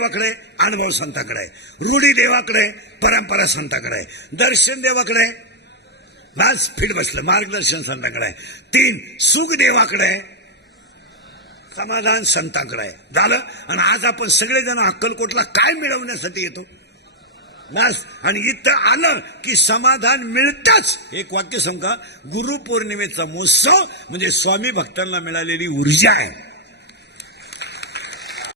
देवाकडे, अनुभव संताकडे. रूढी देवाकडे, परंपरा संताकडे. दर्शन देवाकडे, बस फिट बसलं, मार्गदर्शन संताकडे. 3 सुख देवाकडे, समाधान संताकडे. झालं. आणि आज आपण सगळेजण अक्कलकोटला काय मिळवण्यासाठी येतो? बस. आणि इथं आलं की समाधान मिळतच. एक वाक्य सांगा, गुरुपौर्णिमेचा महोत्सव म्हणजे स्वामी भक्तांना मिळालेली ऊर्जा आहे.